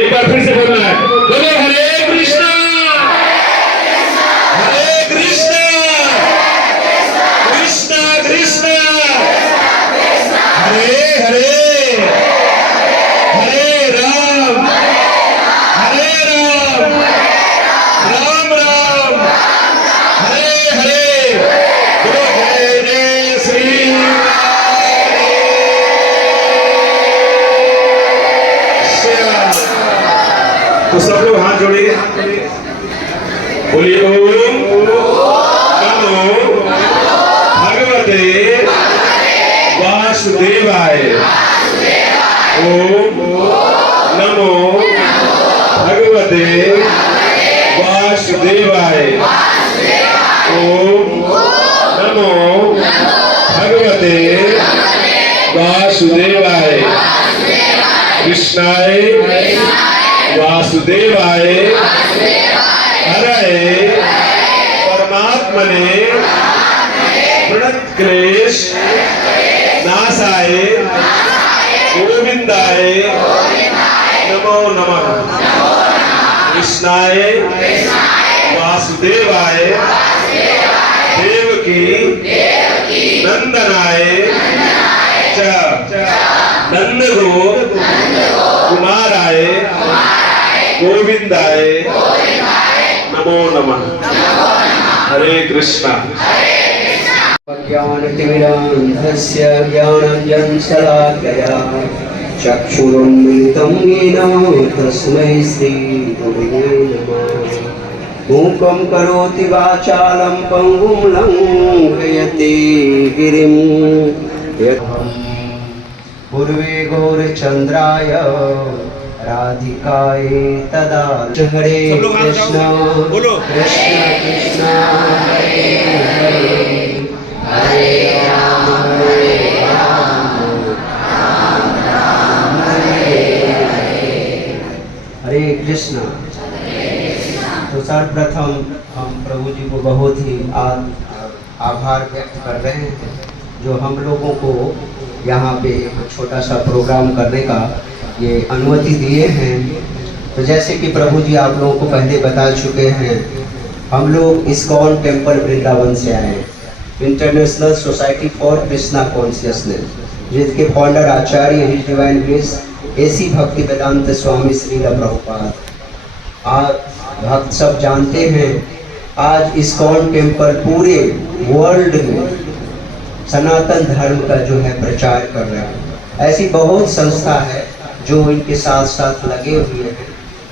एक बार फिर से बोलना है, बोलो हरे कृष्णा कृष्णा कृष्णा हरे हरे हरे राम राम राम हरे हरे। बोलो जय जय श्री तो सब लोग हाथ जोड़िए, बोलिए ओम नमो भगवते वासुदेवाय। ओम नमो भगवते वासुदेवाय। ओम नमो भगवते वासुदेवाय। कृष्णाय वासुदेवाय हरे परमात्मने प्रणतक्लेश नाशाय गोविंदाय नमो नमः। कृष्णाय वासुदेवाय देवकी नंदनाय च नंदगोप कुमाराय गोविंदाय नमो नमः। हरे कृष्णा। ज्ञानतिमिरान्धस्य ज्ञानाञ्जनशलाकया चक्षुरुन्मिलितं येन तस्मै श्रीगुरवे नमः। मूकं करोति वाचालं पङ्गुं लङ्घयति गिरिं पूर्वे गौरचन्द्राय राधिकाय तदा हरे कृष्ण कृष्ण कृष्ण हरे हरे कृष्ण। तो सर्वप्रथम हम प्रभु जी को बहुत ही आभार व्यक्त कर रहे हैं जो हम लोगों को यहाँ पे एक छोटा सा प्रोग्राम करने का ये अनुमति दिए हैं। तो जैसे कि प्रभु जी आप लोगों को पहले बता चुके हैं, हम लोग इस्कॉन टेम्पल वृंदावन से आए हैं, international society for Krishna consciousness, जिसके फाउंडर आचार्य हिज डिवाइन ग्रेस एसी भक्ति वेदांत स्वामी श्रील प्रभुपाद। आप भक्त सब जानते हैं आज इस्कॉन टेम्पल पूरे वर्ल्ड में सनातन धर्म का जो है प्रचार कर रहे हैं। ऐसी बहुत संस्था है जो इनके साथ साथ लगे हुए हैं,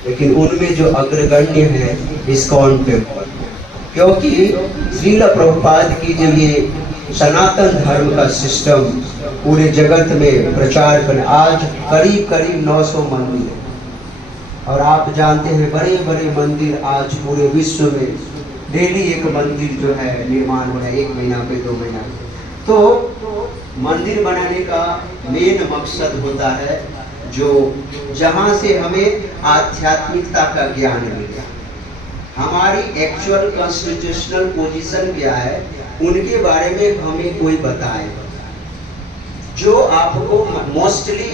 लेकिन उनमें जो अग्रगण्य है इस्कॉन टेम्पल, क्योंकि श्रील प्रभुपाद की जो ये सनातन धर्म का सिस्टम पूरे जगत में प्रचार कर, आज करीब करीब 900 मंदिर है। और आप जानते हैं बड़े बड़े मंदिर आज पूरे विश्व में डेली एक मंदिर जो है निर्माण हो रहा है, 1 महीना पे 2 महीना पे। तो मंदिर बनाने का मेन मकसद होता है जो जहाँ से हमें आध्यात्मिकता का ज्ञान मिले, हमारी एक्चुअल कॉन्स्टिट्यूशनल पोजीशन क्या है उनके बारे में हमें कोई बताए। जो आपको मोस्टली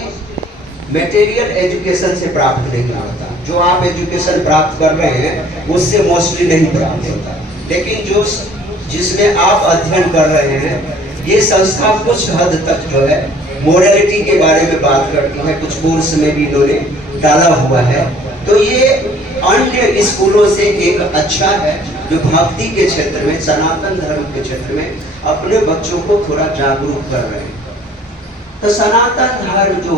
मटेरियल एजुकेशन से प्राप्त नहीं होता, जो आप एजुकेशन प्राप्त कर रहे हैं उससे मोस्टली नहीं प्राप्त होता, लेकिन जो जिसमें आप अध्ययन कर रहे हैं ये संस्था कुछ हद तक जो है मोरालिटी के बारे में बात करती है, कुछ कोर्स में भी इन्होंने डाला हुआ है। तो ये अन्य स्कूलों से एक अच्छा है जो भक्ति के क्षेत्र में, सनातन धर्म के क्षेत्र में अपने बच्चों को थोड़ा जागरूक कर रहे हैं। तो सनातन धर्म जो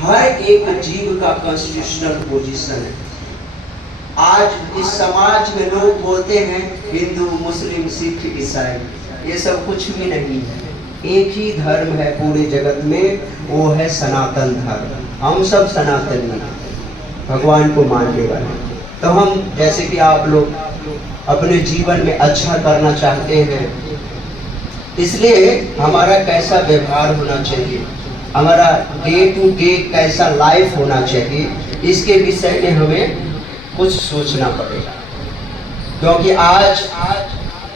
हर एक जीव का कॉन्स्टिट्यूशनल पोजीशन है। आज इस समाज में लोग बोलते हैं हिंदू, मुस्लिम, सिख, ईसाई, ये सब कुछ भी नहीं है। एक ही धर्म है पूरे जगत में, वो है सनातन धर्म। हम सब सनातनी हैं, भगवान को मानने वाले। तो हम जैसे कि आप लोग अपने जीवन में अच्छा करना चाहते हैं, इसलिए हमारा कैसा व्यवहार होना चाहिए, हमारा डे टू डे कैसा लाइफ होना चाहिए, इसके विषय में हमें कुछ सोचना पड़ेगा। क्योंकि आज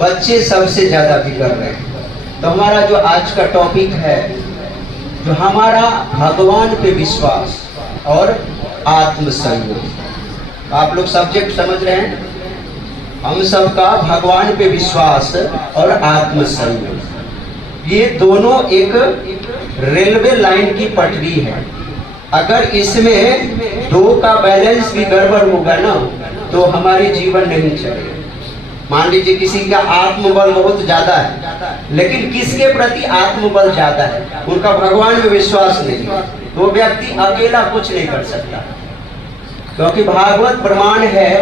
बच्चे सबसे ज़्यादा बिगड़ रहे हैं। तो हमारा जो आज का टॉपिक है, जो हमारा भगवान पे विश्वास और आत्मसंयम, आप लोग सब्जेक्ट समझ रहे हैं, हम सबका भगवान पे विश्वास और आत्मसंयम, ये दोनों एक रेलवे लाइन की पटरी है। अगर इसमें दो का बैलेंस भी गड़बड़ होगा ना तो हमारी जीवन नहीं चलेगा। मान लीजिए किसी का आत्मबल बहुत ज्यादा है, लेकिन किसके प्रति आत्मबल ज्यादा है, उनका भगवान में विश्वास नहीं, तो वो व्यक्ति अकेला कुछ नहीं कर सकता। क्योंकि भागवत प्रमाण है,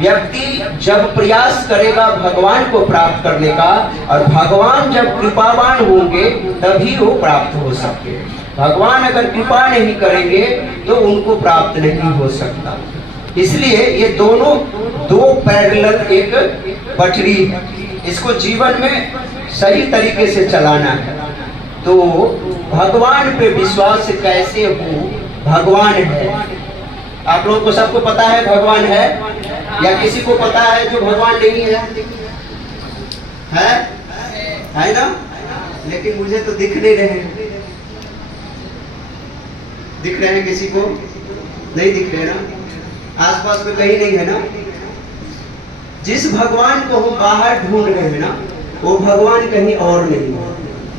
व्यक्ति जब प्रयास करेगा भगवान को प्राप्त करने का, और भगवान जब कृपावान होंगे तभी वो प्राप्त हो सकते हैं। भगवान अगर कृपा नहीं करेंगे तो उनको प्राप्त नहीं हो सकता। इसलिए ये दोनों दो पैरेलल एक पटरी है, इसको जीवन में सही तरीके से चलाना है। तो भगवान पे विश्वास कैसे हो, भगवान है, आप लोगों को सबको पता है भगवान है, या किसी को पता है जो भगवान नहीं है ना? लेकिन मुझे तो दिख नहीं रहे, दिख रहे हैं किसी को? नहीं दिख रहे ना, आसपास में कहीं नहीं है ना। जिस भगवान को हम बाहर ढूंढ रहे हैं ना, वो भगवान कहीं और नहीं है।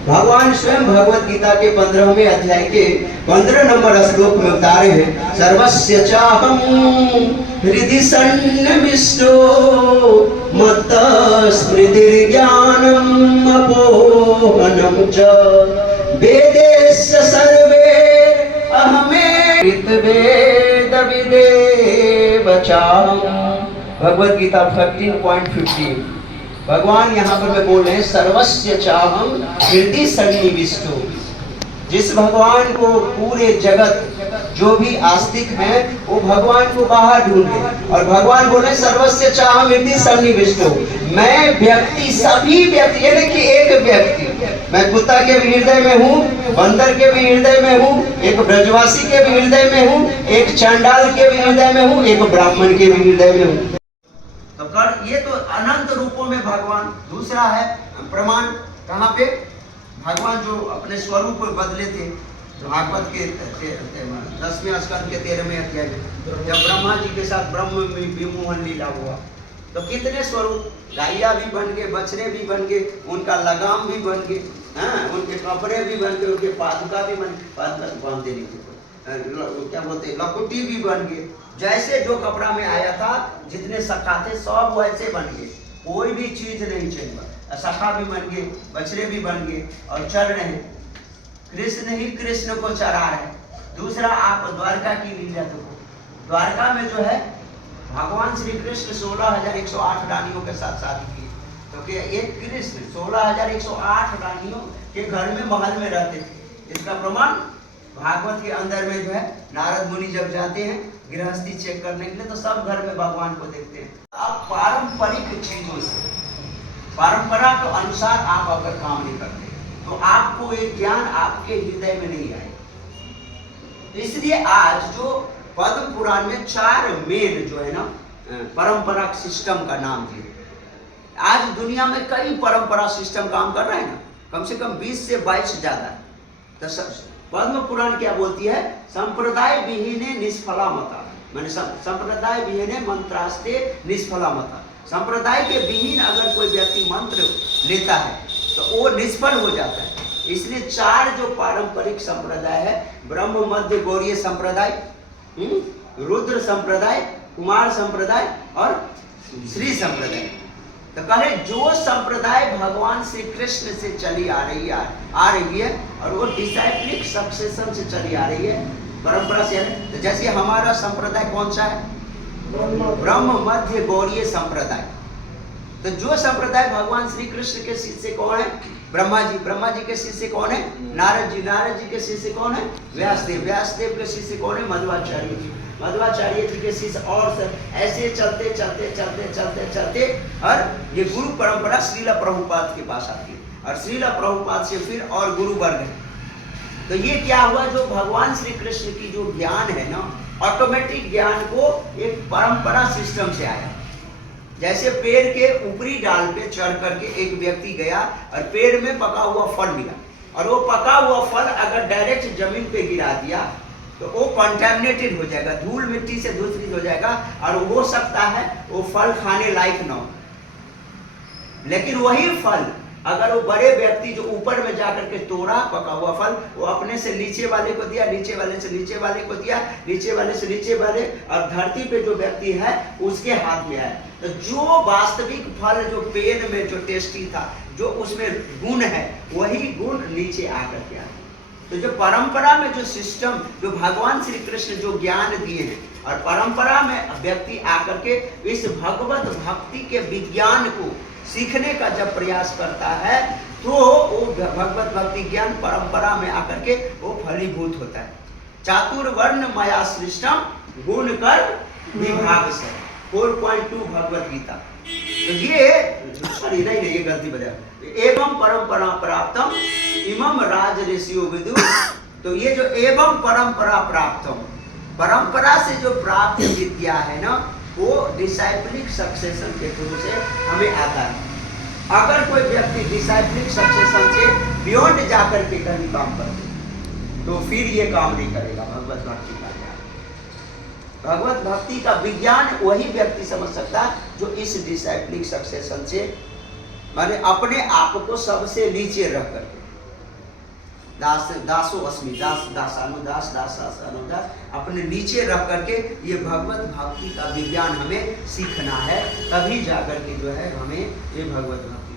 भगवान स्वयं भगवत गीता के 15वें अध्याय के 15 नंबर श्लोक में उतारे हैं, सर्वस्य चाहं हृदि सन्निविष्टो मत्तः स्मृतिर्ज्ञानम् अपोहनं च वेदेस्य सर्वे अहमेव वेद विदेव चाहं। भगवत गीता 13.15। भगवान यहाँ पर मैं बोल रहे हैं, सर्वस्य चाहं हृदि सन्निविष्टो। जिस भगवान को पूरे जगत जो भी आस्तिक हैं वो भगवान को बाहर ढूंढे, और भगवान बोले सर्वस्य चाहं हृदि सन्निविष्टो। मैं व्यक्ति, सभी व्यक्ति, यानी कि एक व्यक्ति मैं कुत्ता के भी हृदय में हूँ, बंदर के भी हृदय में हूँ, एक ब्रजवासी के भी हृदय में हूँ, एक चंडाल के भी हृदय में हूँ, एक ब्राह्मण के भी हृदय में हूँ। तो कर ये तो अनंत रूपों में भगवान। दूसरा है प्रमाण, कहाँ पे? भगवान जो अपने स्वरूप को बदले थे, भागवत के 10वें स्कंद के 13वें अध्याय में, जब ब्रह्मा जी के साथ ब्रह्म विमोहन लीला हुआ तो कितने स्वरूप, गाइया भी बन गए, बछड़े भी बन गए, उनका लगाम भी बन गए, उनके कपड़े भी बन गए, उनके पादुका भी बन, पादुका बांधते नहीं थे, क्या बोलते, लकुटी भी बन गए। जैसे जो कपड़ा में आया था, जितने सखा थे सब वैसे बन गए, कोई भी चीज नहीं चाहिए। सखा भी बन गए, बछड़े भी बन गए और चल रहे हैं। कृष्ण ही कृष्ण को चरा रहे। दूसरा आप द्वारका की लीला देखो, द्वारका में जो है भगवान श्री कृष्ण 16,108 रानियों के साथ शादी की। तो क्या एक कृष्ण 16,108 रानियों के घर में महल में रहते थे। इसका प्रमाण भागवत के अंदर में जो है, नारद मुनि जब जाते हैं गृहस्थी चेक करने के लिए तो सब घर में भगवान को देखते हैं। आप पारंपरिक चीजों से, परंपरा के अनुसार आप अगर काम नहीं करते तो आपको ये ज्ञान आपके हृदय में नहीं आएगा। इसलिए आज जो पद्म पुराण में 4 मेन जो है ना परंपरा सिस्टम का नाम दिए। आज दुनिया में कई परंपरा सिस्टम काम कर रहे हैं ना, कम से कम 20 से 22 ज्यादा है। तो पद्म पुराण क्या बोलती है? संप्रदाय विहीने निष्फला मता, माने संप्रदाय विहीने मंत्रास्ते निष्फला मता। संप्रदाय के विहीन अगर कोई व्यक्ति मंत्र लेता है तो वो निष्फल हो जाता है। इसलिए 4 जो पारंपरिक संप्रदाय है, ब्रह्म मध्य गौड़ीय संप्रदाय, रुद्र संप्रदाय, कुमार संप्रदाय और श्री संप्रदाय। तो कहे जो संप्रदाय भगवान श्री कृष्ण से चली आ रही है और वो डिसाइक्लिक सक्सेशन से चली आ रही है, परंपरा से है। तो जैसे हमारा संप्रदाय कौन सा है? ब्रह्म मध्य गौड़ीय संप्रदाय। तो जो संप्रदाय भगवान श्री कृष्ण के शिष्य कौन है? ब्रह्मा जी। ब्रह्मा जी के शिष्य कौन है? नारद जी। नारद जी के शिष्य कौन है? व्यासदेव। व्यासदेव के शिष्य कौन है? मध्वाचार्य जी। मध्वाचार्य जी के शिष्य और ऐसे चलते चलते चलते चलते चलते और ये गुरु परंपरा श्रीला प्रभुपाद के पास आती है और श्रीला प्रभुपाद से फिर और गुरु वर्ग है। तो ये क्या हुआ, जो भगवान श्री कृष्ण की जो ज्ञान है ना, ऑटोमेटिक ज्ञान को एक परंपरा सिस्टम से आया। जैसे पेड़ के ऊपरी डाल पे चढ़ करके एक व्यक्ति गया और पेड़ में पका हुआ फल मिला, और वो पका हुआ फल अगर डायरेक्ट जमीन पे गिरा दिया तो वो कंटेमिनेटेड हो जाएगा, धूल मिट्टी से दूषित हो जाएगा और हो सकता है वो फल खाने लायक न हो। लेकिन वही फल अगर वो बड़े व्यक्ति जो ऊपर में जाकर के तोड़ा पका हुआ फल, वो अपने से नीचे वाले को दिया, नीचे वाले से नीचे वाले को दिया, नीचे वाले से नीचे वाले, और धरती पे जो व्यक्ति है उसके हाथ में आया। तो जो वास्तविक फल जो पेड़ में जो टेस्टी था, जो उसमें गुण है, वही गुण नीचे आकर के आया। तो जो परंपरा में जो सिस्टम जो भगवान श्री कृष्ण जो ज्ञान दिए हैं, और परंपरा में व्यक्ति आकर के इस भगवत भक्ति के विज्ञान को सीखने का जब प्रयास करता है तो वो भगवत भक्ति ज्ञान परंपरा में आकर के वो फलीभूत होता है। चातुर्वर्ण मया सृष्टम गुण कर विभाग से 4.2 भगवत गीता। तो ये सॉरी नहीं ये गलती बता, एवं परंपरा प्राप्तम इमम राज ऋषियो विदु। तो ये जो एवं परंपरा प्राप्तम, परंपरा से जो प्राप्त विद्या है ना, वो डिसाइप्लिक सक्सेशन के थ्रू से हमें आता है। अगर कोई व्यक्ति डिसाइप्लिक सक्सेशन से बियॉन्ड जाकर के कहीं काम करते तो फिर ये काम नहीं करेगा भगवत भक्ति का ज्ञान। भगवत भक्ति का विज्ञान वही व्यक्ति समझ सकता है जो इस डिसाइप्लिक सक्सेशन से, माने अपने आप को सबसे नीचे रख करके, दास दासो अस्मि, दास दासानुदास, दास दासानुदास, अपने नीचे रख करके ये भगवत भक्ति का विज्ञान हमें सीखना है। तभी जाकर के जो है हमें ये भगवत भक्ति